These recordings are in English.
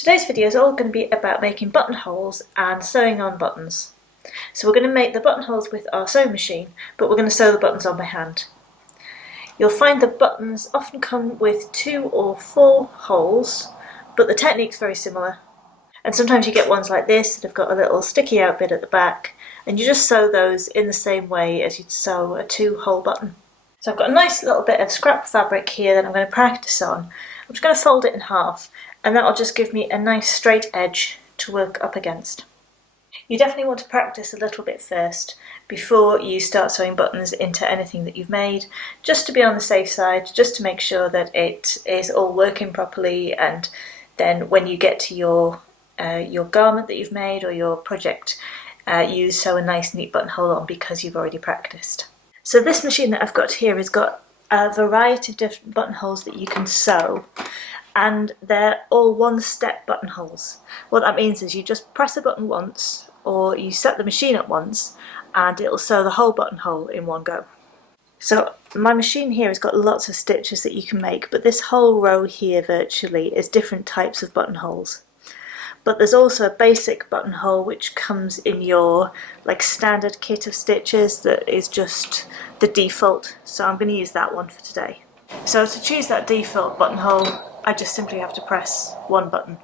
Today's video is all going to be about making buttonholes and sewing on buttons. So we're going to make the buttonholes with our sewing machine, but we're going to sew the buttons on by hand. You'll find the buttons often come with 2 or 4 holes, but the technique's very similar. And sometimes you get ones like this that have got a little sticky out bit at the back, and you just sew those in the same way as you'd sew a 2-hole button. So I've got a nice little bit of scrap fabric here that I'm going to practice on. I'm just going to fold it in half, and that'll just give me a nice straight edge to work up against. You definitely want to practice a little bit first before you start sewing buttons into anything that you've made, just to be on the safe side, just to make sure that it is all working properly, and then when you get to your garment that you've made or your project, you sew a nice neat buttonhole on because you've already practiced. So this machine that I've got here has got a variety of different buttonholes that you can sew, and they're all one-step buttonholes. What that means is you just press a button once, or you set the machine up once, and it'll sew the whole buttonhole in one go. So my machine here has got lots of stitches that you can make, but this whole row here virtually is different types of buttonholes. But there's also a basic buttonhole which comes in your standard kit of stitches that is just the default, so I'm going to use that one for today. So to choose that default buttonhole, I just simply have to press one button.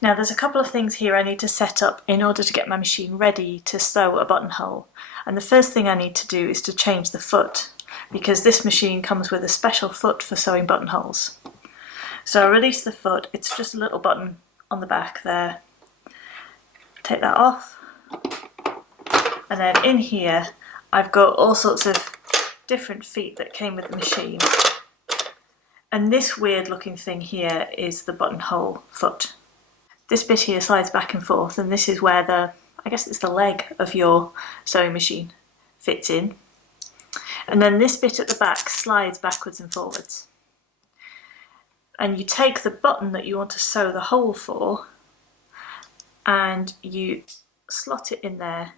Now there's a couple of things here I need to set up in order to get my machine ready to sew a buttonhole, and the first thing I need to do is to change the foot, because this machine comes with a special foot for sewing buttonholes. So I release the foot, it's just a little button on the back there. Take that off, and then in here I've got all sorts of different feet that came with the machine, and this weird looking thing here is the buttonhole foot. This bit here slides back and forth, and this is where I guess it's the leg of your sewing machine fits in, and then this bit at the back slides backwards and forwards. And you take the button that you want to sew the hole for, and you slot it in there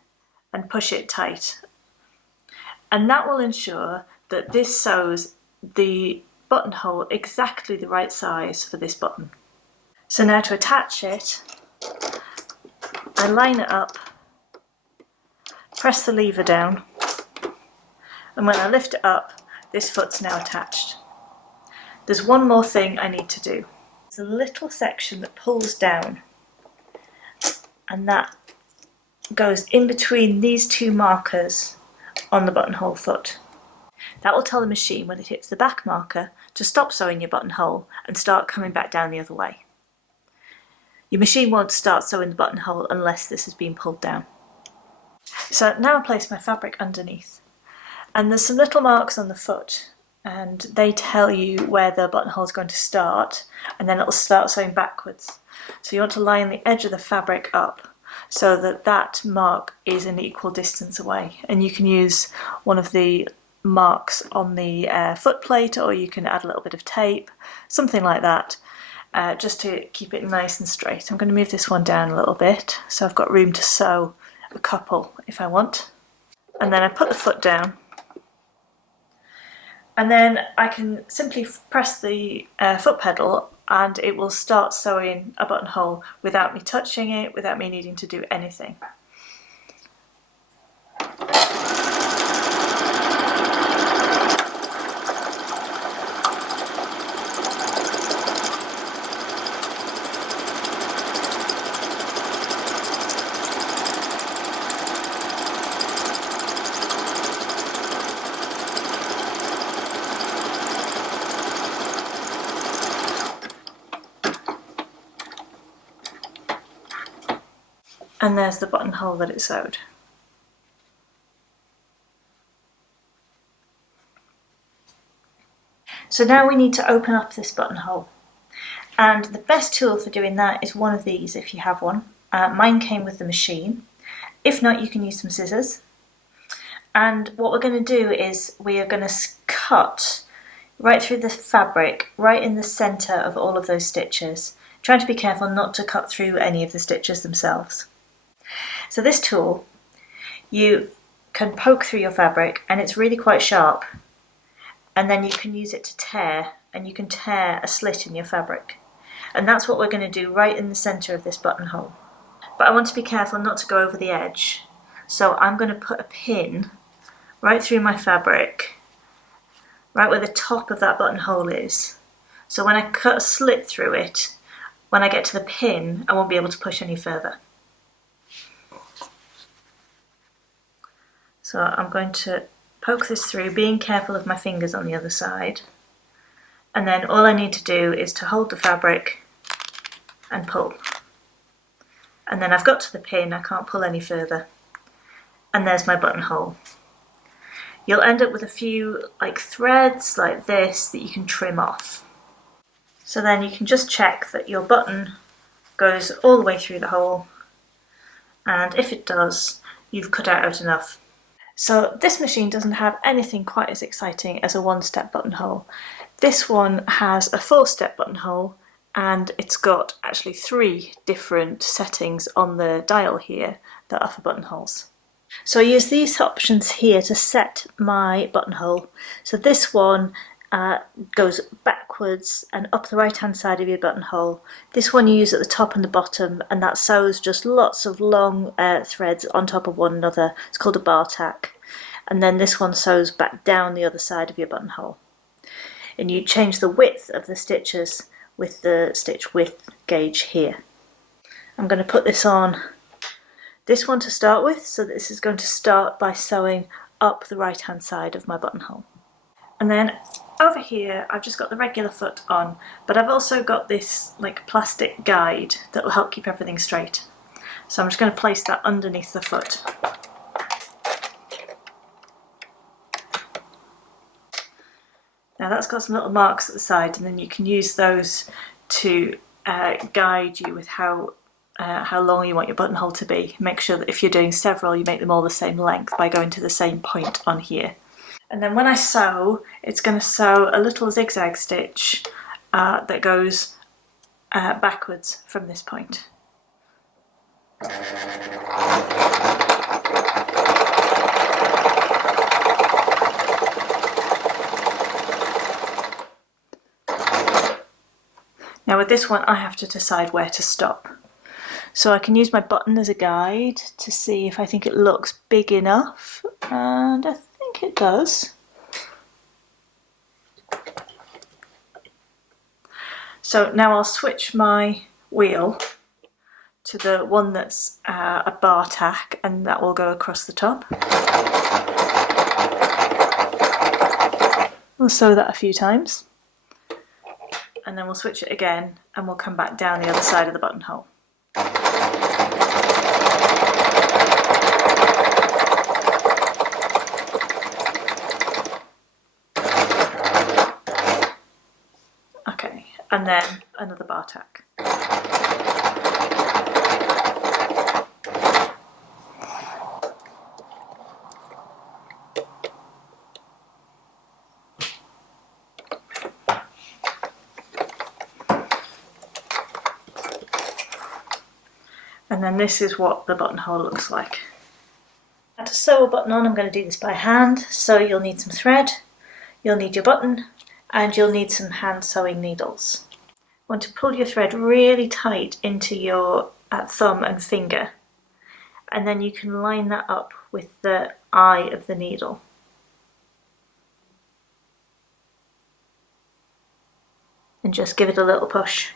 and push it tight, and that will ensure that this sews the buttonhole exactly the right size for this button. So now to attach it, I line it up, press the lever down, and when I lift it up, this foot's now attached. There's one more thing I need to do. There's a little section that pulls down, and that goes in between these 2 markers on the buttonhole foot. That will tell the machine when it hits the back marker to stop sewing your buttonhole and start coming back down the other way. Your machine won't start sewing the buttonhole unless this has been pulled down. So now I place my fabric underneath, and there's some little marks on the foot, and they tell you where the buttonhole is going to start, and then it'll start sewing backwards. So you want to line the edge of the fabric up so that that mark is an equal distance away, and you can use one of the marks on the foot plate, or you can add a little bit of tape, something like that, just to keep it nice and straight. I'm going to move this one down a little bit so I've got room to sew a couple if I want. And then I put the foot down, and then I can simply press the foot pedal and it will start sewing a buttonhole without me touching it, without me needing to do anything. And there's the buttonhole that it sewed. So now we need to open up this buttonhole, and the best tool for doing that is one of these if you have one. Mine came with the machine. If not, you can use some scissors. And what we're going to do is we are going to cut right through the fabric, right in the centre of all of those stitches, trying to be careful not to cut through any of the stitches themselves. So this tool, you can poke through your fabric, and it's really quite sharp, and then you can use it to tear, and you can tear a slit in your fabric. And that's what we're going to do right in the centre of this buttonhole. But I want to be careful not to go over the edge. So I'm going to put a pin right through my fabric, right where the top of that buttonhole is. So when I cut a slit through it, when I get to the pin, I won't be able to push any further. So I'm going to poke this through, being careful of my fingers on the other side. And then all I need to do is to hold the fabric and pull. And then I've got to the pin, I can't pull any further. And there's my buttonhole. You'll end up with a few threads like this that you can trim off. So then you can just check that your button goes all the way through the hole, and if it does, you've cut out enough. So this machine doesn't have anything quite as exciting as a one-step buttonhole. This one has a 4-step buttonhole, and it's got actually 3 different settings on the dial here that are for buttonholes. So I use these options here to set my buttonhole. So this one goes backwards and up the right hand side of your buttonhole. This one you use at the top and the bottom, and that sews just lots of long threads on top of one another. It's called a bar tack. And then this one sews back down the other side of your buttonhole. And you change the width of the stitches with the stitch width gauge here. I'm going to put this on this one to start with, so this is going to start by sewing up the right hand side of my buttonhole. And then over here I've just got the regular foot on, but I've also got this plastic guide that will help keep everything straight. So I'm just going to place that underneath the foot. Now that's got some little marks at the side, and then you can use those to guide you with how long you want your buttonhole to be. Make sure that if you're doing several, you make them all the same length by going to the same point on here. And then when I sew, it's going to sew a little zigzag stitch that goes backwards from this point. Now with this one I have to decide where to stop. So I can use my button as a guide to see if I think it looks big enough, and I think it does. So now I'll switch my wheel to the one that's a bar tack, and that will go across the top. We'll sew that a few times, and then we'll switch it again and we'll come back down the other side of the buttonhole. Okay, and then another bar tack. And then this is what the buttonhole looks like. Now to sew a button on, I'm going to do this by hand, so you'll need some thread, you'll need your button, and you'll need some hand sewing needles. You want to pull your thread really tight into your thumb and finger, and then you can line that up with the eye of the needle. And just give it a little push.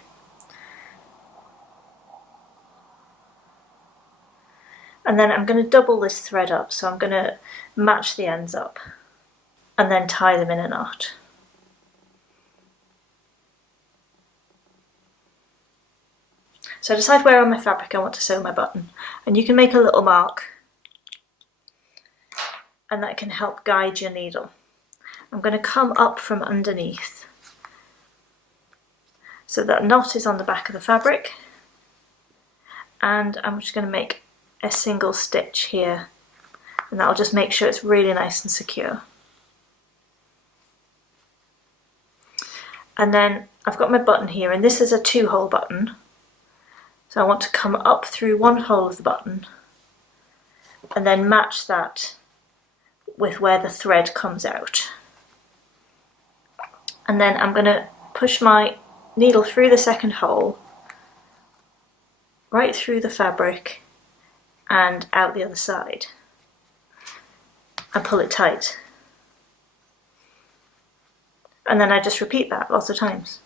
And then I'm going to double this thread up, so I'm going to match the ends up and then tie them in a knot. So decide where on my fabric I want to sew my button, and you can make a little mark, and that can help guide your needle. I'm going to come up from underneath, so that knot is on the back of the fabric, and I'm just going to make a single stitch here, and that'll just make sure it's really nice and secure. And then I've got my button here, and this is a 2-hole button, so I want to come up through one hole of the button and then match that with where the thread comes out. And then I'm going to push my needle through the second hole, right through the fabric and out the other side, and pull it tight. And then I just repeat that lots of times.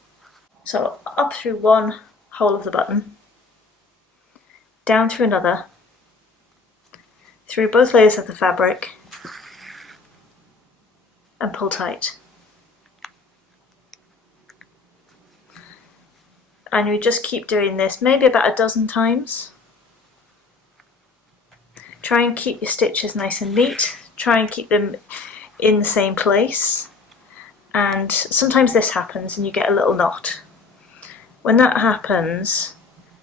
So up through one hole of the button, down through another, through both layers of the fabric, and pull tight. And we just keep doing this maybe about a dozen times. Try and keep your stitches nice and neat. Try and keep them in the same place. And sometimes this happens and you get a little knot. When that happens,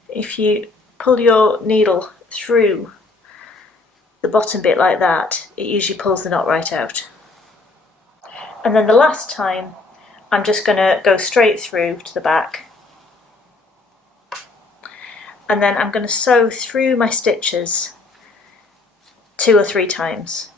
if you pull your needle through the bottom bit like that, it usually pulls the knot right out. And then the last time, I'm just going to go straight through to the back. And then I'm going to sew through my stitches 2 or 3 times.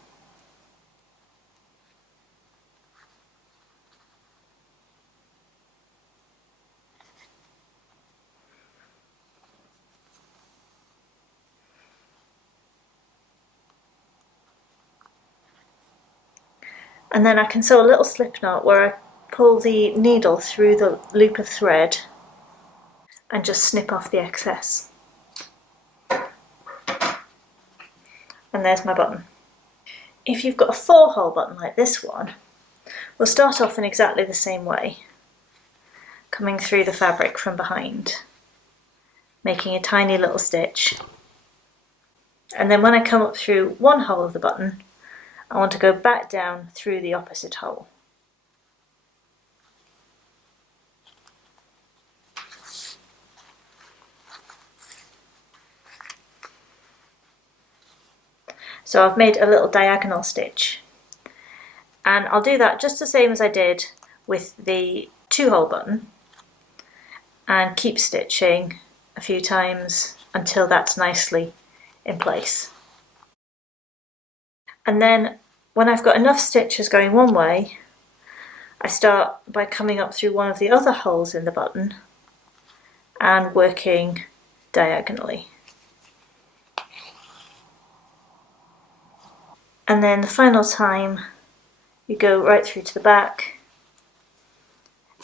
And then I can sew a little slip knot where I pull the needle through the loop of thread and just snip off the excess. And there's my button. If you've got a 4-hole button like this one, we'll start off in exactly the same way, coming through the fabric from behind, making a tiny little stitch. And then when I come up through one hole of the button, I want to go back down through the opposite hole. So I've made a little diagonal stitch, and I'll do that just the same as I did with the 2-hole button, and keep stitching a few times until that's nicely in place. And then when I've got enough stitches going one way, I start by coming up through one of the other holes in the button and working diagonally. And then the final time you go right through to the back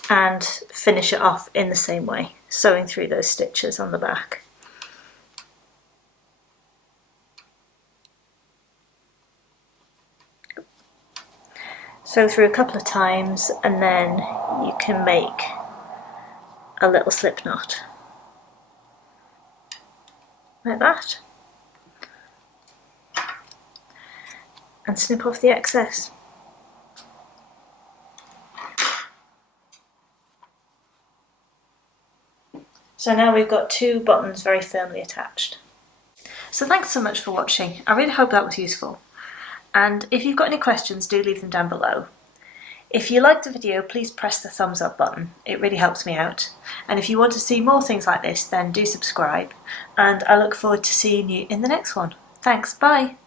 and finish it off in the same way, sewing through those stitches on the back. Sew through a couple of times and then you can make a little slip knot like that and snip off the excess. So now we've got 2 buttons very firmly attached. So thanks so much for watching. I really hope that was useful. And if you've got any questions, do leave them down below. If you liked the video, please press the thumbs up button. It really helps me out. And if you want to see more things like this, then do subscribe. And I look forward to seeing you in the next one. Thanks, bye!